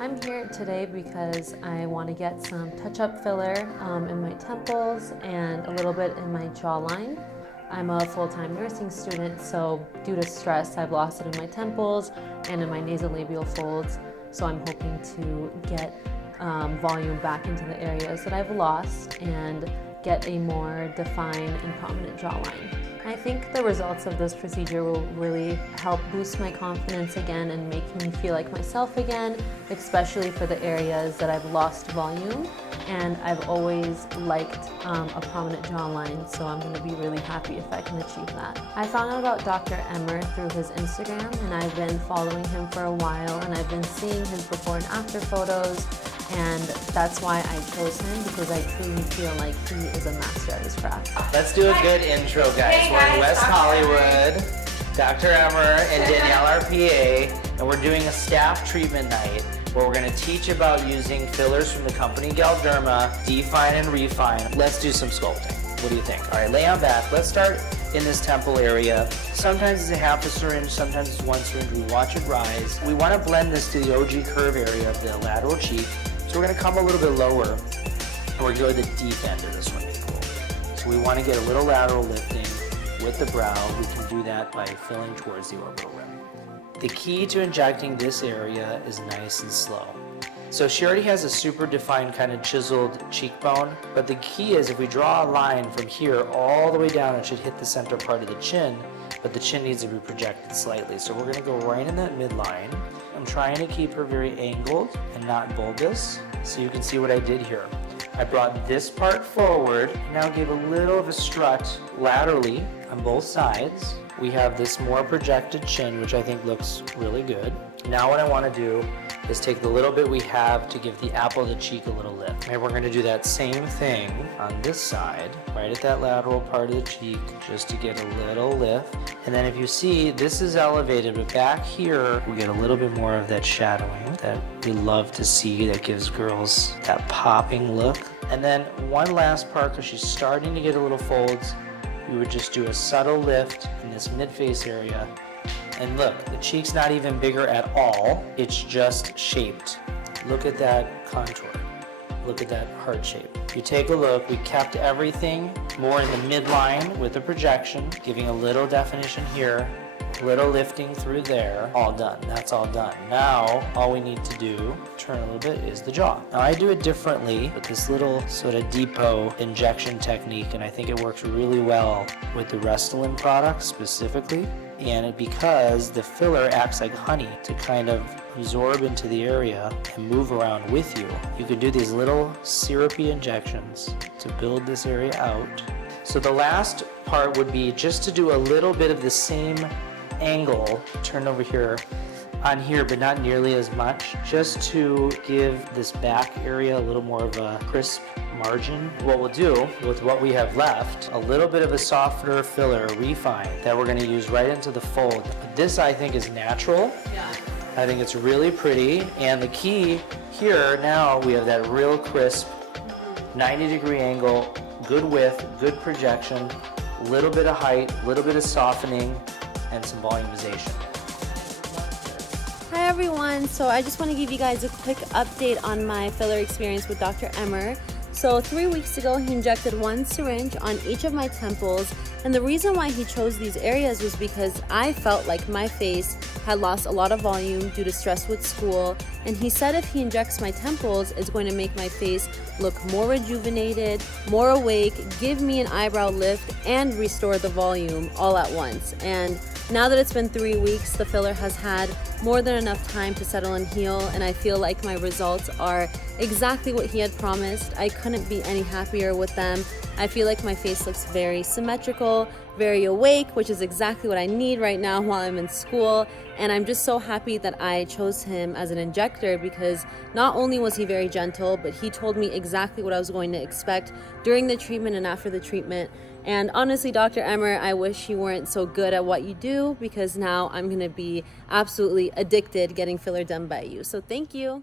I'm here today because I want to get some touch-up filler in my temples and a little bit in my jawline. I'm a full-time nursing student, so due to stress, I've lost it in my temples and in my nasolabial folds. So I'm hoping to get volume back into the areas that I've lost and get a more defined and prominent jawline. I think the results of this procedure will really help boost my confidence again and make me feel like myself again, especially for the areas that I've lost volume. And I've always liked a prominent jawline, so I'm going to be really happy if I can achieve that. I found out about Dr. Emer through his Instagram, and I've been following him for a while, and I've been seeing his before and after photos, and that's why I chose him, because I truly feel like he is a master at his craft. Let's do a good intro, guys. Hey, We're in guys, West Dr. Hollywood. Dr. Emer and Danielle, our PA, and we're doing a staff treatment night where we're going to teach about using fillers from the company Galderma, define and refine. Let's do some sculpting. What do you think? All right, lay on back. Let's start in this temple area. Sometimes it's a half a syringe, sometimes it's 1 syringe. We watch it rise. We want to blend this to the OG curve area of the lateral cheek. So we're going to come a little bit lower, and we're going to go to the deep end of the swimming pool. So we want to get a little lateral lifting with the brow. We can do that by filling towards the orbital rim. The key to injecting this area is nice and slow. So she already has a super defined kind of chiseled cheekbone, but the key is if we draw a line from here all the way down, it should hit the center part of the chin, but the chin needs to be projected slightly. So we're going to go right in that midline. I'm trying to keep her very angled and not bulbous, so you can see what I did here. I brought this part forward, now gave a little of a strut laterally on both sides. We have this more projected chin, which I think looks really good. Now what I want to do is take the little bit we have to give the apple of the cheek a little lift. And we're going to do that same thing on this side, right at that lateral part of the cheek, just to get a little lift. And then if you see, this is elevated, but back here, we get a little bit more of that shadowing that we love to see, that gives girls that popping look. And then one last part, because she's starting to get a little folds, we would just do a subtle lift in this mid-face area. And look, the cheek's not even bigger at all. It's just shaped. Look at that contour. Look at that heart shape. If you take a look, we kept everything more in the midline with the projection, giving a little definition here, a little lifting through there. All done. That's all done. Now, all we need to do, turn a little bit, is the jaw. Now, I do it differently with this little sort of depot injection technique, and I think it works really well with the Restylane products specifically. And because the filler acts like honey to kind of absorb into the area and move around with you, you can do these little syrupy injections to build this area out. So the last part would be just to do a little bit of the same angle, turn over here, on here, but not nearly as much, just to give this back area a little more of a crisp margin. What we'll do with what we have left, a little bit of a softer filler, refine, that we're going to use right into the fold. This I think is natural. Yeah. I think it's really pretty, and the key here, now we have that real crisp 90-degree angle, good width, good projection, a little bit of height, a little bit of softening, and some volumization. Hi everyone, so I just want to give you guys a quick update on my filler experience with Dr. Emer. So 3 weeks ago, he injected 1 syringe on each of my temples, and the reason why he chose these areas was because I felt like my face had lost a lot of volume due to stress with school, and he said if he injects my temples, it's going to make my face look more rejuvenated, more awake, give me an eyebrow lift, and restore the volume all at once. And now that it's been 3 weeks, the filler has had more than enough time to settle and heal, and I feel like my results are exactly what he had promised. I couldn't be any happier with them. I feel like my face looks very symmetrical, very awake, which is exactly what I need right now while I'm in school. And I'm just so happy that I chose him as an injector, because not only was he very gentle, but he told me exactly what I was going to expect during the treatment and after the treatment. And honestly, Dr. Emer, I wish you weren't so good at what you do, because now I'm going to be absolutely addicted getting filler done by you. So thank you.